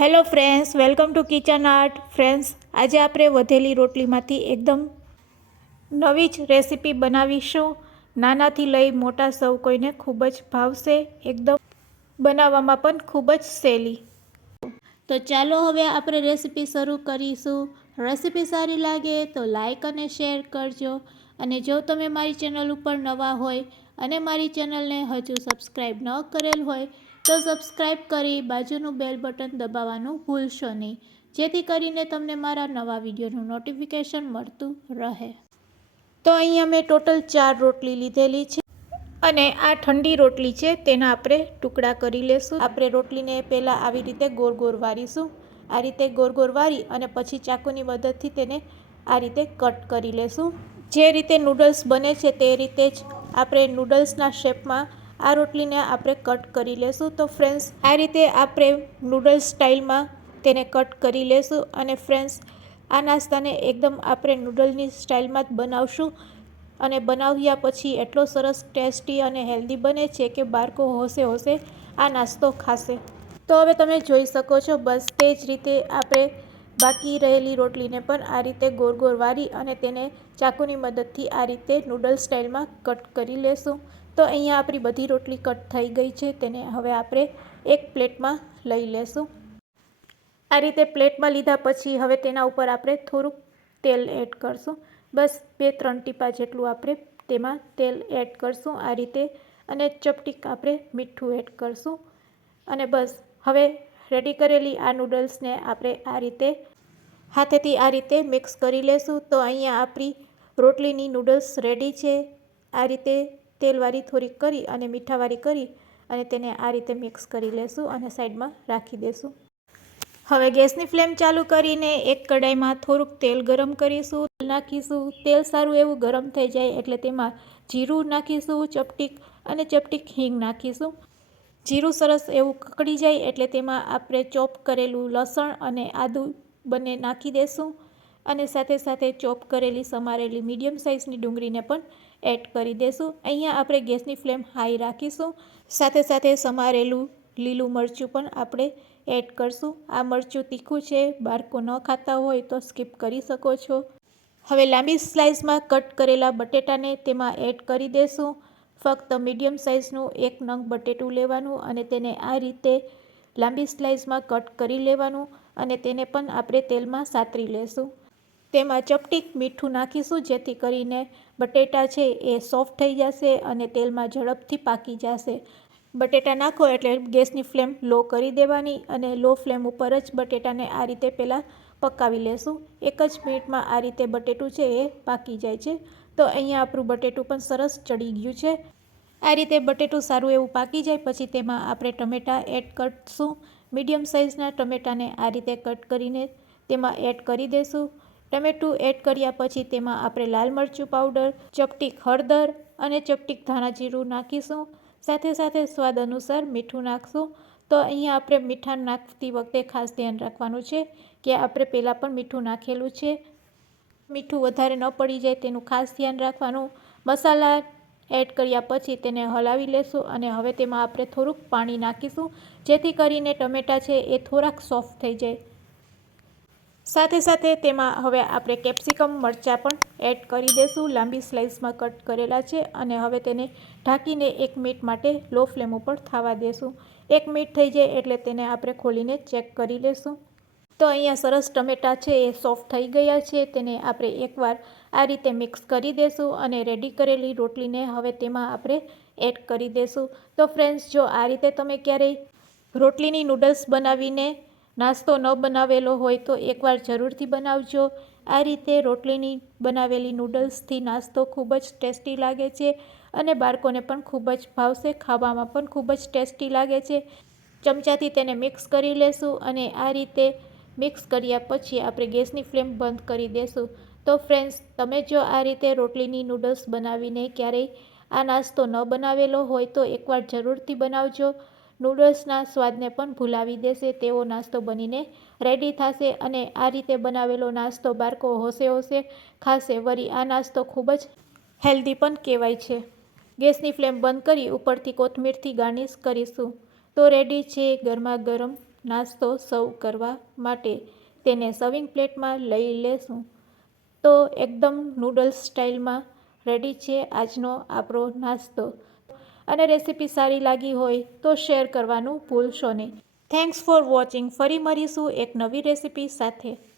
Hello friends, welcome to kitchen art. Friends, આજે આપણે વધેલી રોટલીમાંથી એકદમ નવી જ રેસીપી બનાવીશું. નાનાથી લઈ મોટા સૌ કોઈને ખૂબ જ ભાવશે. એકદમ બનાવવામાં પણ ખૂબ જ સહેલી. તો ચાલો હવે આપણે રેસીપી શરૂ કરીશું. રેસીપી સારી લાગે તો લાઈક અને શેર કરજો. અને જો તમે મારી ચેનલ ઉપર નવા હોય અને મારી ચેનલને હજુ સબસ્ક્રાઈબ ન કરેલ હોય તો સબસ્ક્રાઈબ કરી બાજુનું બેલ બટન દબાવવાનું ભૂલશો નહીં, જેથી કરીને તમને મારા નવા વિડીયોનું નોટિફિકેશન મળતું રહે. તો અહીંયા મેં ટોટલ 4 રોટલી લીધેલી છે અને આ ઠંડી રોટલી છે, તેના આપણે ટુકડા કરી લેશું. આપણે રોટલીને પહેલાં આવી રીતે ગોળ ગોળ વારીશું. આ રીતે ગોળ ગોળ વારી અને પછી ચાકુની મદદથી તેને આ રીતે કટ કરી લેશું. જે રીતે નૂડલ્સ બને છે તે રીતે જ આપણે નૂડલ્સના શેપમાં આ રોટલીને આપણે કટ કરી લેશું. તો ફ્રેન્ડ્સ, આ રીતે આપણે નૂડલ્સ સ્ટાઇલમાં તેને કટ કરી લેશું. અને ફ્રેન્ડ્સ, આ નાસ્તાને એકદમ આપણે નૂડલની સ્ટાઇલમાં જ બનાવશું. અને બનાવ્યા પછી એટલો સરસ ટેસ્ટી અને હેલ્ધી બને છે કે બાળકો હોશે હોશે આ નાસ્તો ખાશે. તો હવે તમે જોઈ શકો છો, બસ તે જ રીતે આપણે બાકી રહેલી રોટલીને પણ આ રીતે ગોળ ગોળ વારી અને તેને ચાકુની મદદથી આ રીતે નૂડલ સ્ટાઇલમાં કટ કરી લેશું. તો અહીંયા આપણી બધી રોટલી કટ થઈ ગઈ છે. તેને હવે આપણે એક પ્લેટમાં લઈ લેશું. આ રીતે પ્લેટમાં લીધા પછી હવે તેના ઉપર આપણે થોડુંક તેલ એડ કરશું. બસ 2-3 ટીપા જેટલું આપણે તેમાં તેલ એડ કરશું આ રીતે. અને ચપટીક આપણે મીઠું એડ કરશું. અને બસ હવે રેડી કરેલી આ નૂડલ્સને આપણે આ રીતે હાથેથી આ રીતે મિક્સ કરી લેશું. તો અહીંયા આપણી રોટલીની નૂડલ્સ રેડી છે. આ રીતે તેલવાળી થોડીક કરી અને મીઠાવાળી કરી અને તેને આ રીતે મિક્સ કરી લેશું અને સાઈડમાં રાખી દેશું. હવે ગેસની ફ્લેમ ચાલુ કરીને એક કડાઈમાં થોડુંક તેલ ગરમ કરીશું. નાખીશું. તેલ સારું એવું ગરમ થઈ જાય એટલે તેમાં જીરું નાખીશું ચપટીક, અને ચપટીક હિંગ નાખીશું. જીરું સરસ એવું કકડી જાય એટલે તેમાં આપણે ચોપ કરેલું લસણ અને આદું બંને નાખી દેશું. અને સાથે સાથે ચોપ કરેલી સમારેલી મીડિયમ સાઇઝની ડુંગળીને પણ એડ કરી દેશું. અહીંયા આપણે ગેસની ફ્લેમ હાઈ રાખીશું. સાથે સાથે સમારેલું લીલું મરચું પણ આપણે એડ કરશું. આ મરચું તીખું છે, બાળકો ન ખાતા હોય તો સ્કીપ કરી શકો છો. હવે લાંબી સ્લાઇસમાં કટ કરેલા બટેટાને તેમાં એડ કરી દેશું. ફક્ત મીડિયમ સાઇઝનું એક નંગ બટેટું લેવાનું અને તેને આ રીતે લાંબી સ્લાઇસમાં કટ કરી લેવાનું અને તેને પણ આપણે તેલમાં સાતરી લેશું. તેમાં ચપટીક મીઠું નાખીશું, જેથી કરીને બટેટા છે એ સોફ્ટ થઈ જશે અને તેલમાં ઝડપથી પાકી જશે. બટેટા નાખો એટલે ગેસની ફ્લેમ લો કરી દેવાની અને લો ફ્લેમ ઉપર જ બટેટાને આ રીતે પહેલાં પકાવી લેશું. એક જ મિનિટમાં આ રીતે બટેટું છે એ પાકી જાય છે. તો અહીંયા આપણું બટેટું પણ સરસ ચડી ગયું છે. આ રીતે બટેટું સારું એવું પાકી જાય પછી તેમાં આપણે ટમેટાં એડ કરશું. મીડિયમ સાઇઝના ટમેટાને આ રીતે કટ કરીને તેમાં એડ કરી દઈશું. ટમેટું એડ કર્યા પછી તેમાં આપણે લાલ મરચું પાવડર, ચપટીક હળદર અને ચપટીક ધાણા જીરું નાખીશું. સાથે સાથે સ્વાદ અનુસાર મીઠું નાખશું. તો અહીંયા આપણે મીઠા નાખતી વખતે ખાસ ધ્યાન રાખવાનું છે કે આપણે પહેલાં પણ મીઠું નાખેલું છે. મીઠું વધારે ન પડી જાય તેનું ખાસ ધ્યાન રાખવાનું. મસાલા એડ કર્યા પછી તેને હલાવી લેશું અને હવે તેમાં આપણે થોડુંક પાણી નાખીશું, જેથી કરીને ટમેટાં છે એ થોડાક સોફ્ટ થઈ જાય. સાથે સાથે તેમાં હવે આપણે કેપ્સિકમ મરચાં પણ એડ કરી દઈશું. લાંબી સ્લાઇસમાં કટ કરેલા છે અને હવે તેને ઢાંકીને 1 મિનિટ માટે લો ફ્લેમ ઉપર થવા દેશું. 1 મિનિટ થઈ જાય એટલે તેને આપણે ખોલીને ચેક કરી લેશું. તો અહીંયા સરસ ટમેટાં છે એ સોફ્ટ થઈ ગયા છે. તેને આપણે એકવાર આ રીતે મિક્સ કરી દેશું અને રેડી કરેલી રોટલીને હવે તેમાં આપણે એડ કરી દેશું. તો ફ્રેન્ડ્સ, જો આ રીતે તમે ક્યારેય રોટલીની નૂડલ્સ બનાવીને નાસ્તો ન બનાવેલો હોય તો એકવાર જરૂરથી બનાવજો. આ રીતે રોટલીની બનાવેલી નૂડલ્સથી નાસ્તો ખૂબ જ ટેસ્ટી લાગે છે અને બાળકોને પણ ખૂબ જ ભાવશે. ખાવામાં પણ ખૂબ જ ટેસ્ટી લાગે છે. ચમચાથી તેને મિક્સ કરી લેશું અને આ રીતે મિક્સ કર્યા પછી આપણે ગેસની ફ્લેમ બંધ કરી દેશું. તો ફ્રેન્ડ્સ, તમે જો આ રીતે રોટલીની નૂડલ્સ બનાવીને ક્યારેય આ નાસ્તો ન બનાવેલો હોય તો એકવાર જરૂરથી બનાવજો. નૂડલ્સના સ્વાદને પણ ભૂલાવી દેશે તેવો નાસ્તો બનીને રેડી થશે. અને આ રીતે બનાવેલો નાસ્તો બાળકો હોશે હોશે ખાશે. વળી આ નાસ્તો ખૂબ જ હેલ્ધી પણ કહેવાય છે. ગેસની ફ્લેમ બંધ કરી ઉપરથી કોથમીરથી ગાર્નિશ કરીશું. તો રેડી છે ગરમા ગરમ નાસ્તો સર્વ કરવા માટે તેને સર્વિંગ પ્લેટમાં લઈ લેશું. તો એકદમ નૂડલ્સ સ્ટાઇલમાં રેડી છે આજનો આપણો નાસ્તો. અને રેસીપી સારી લાગી હોય તો શેર કરવાનું ભૂલશો નહીં. Thanks for watching. ફરી મળીશું એક નવી રેસીપી સાથે.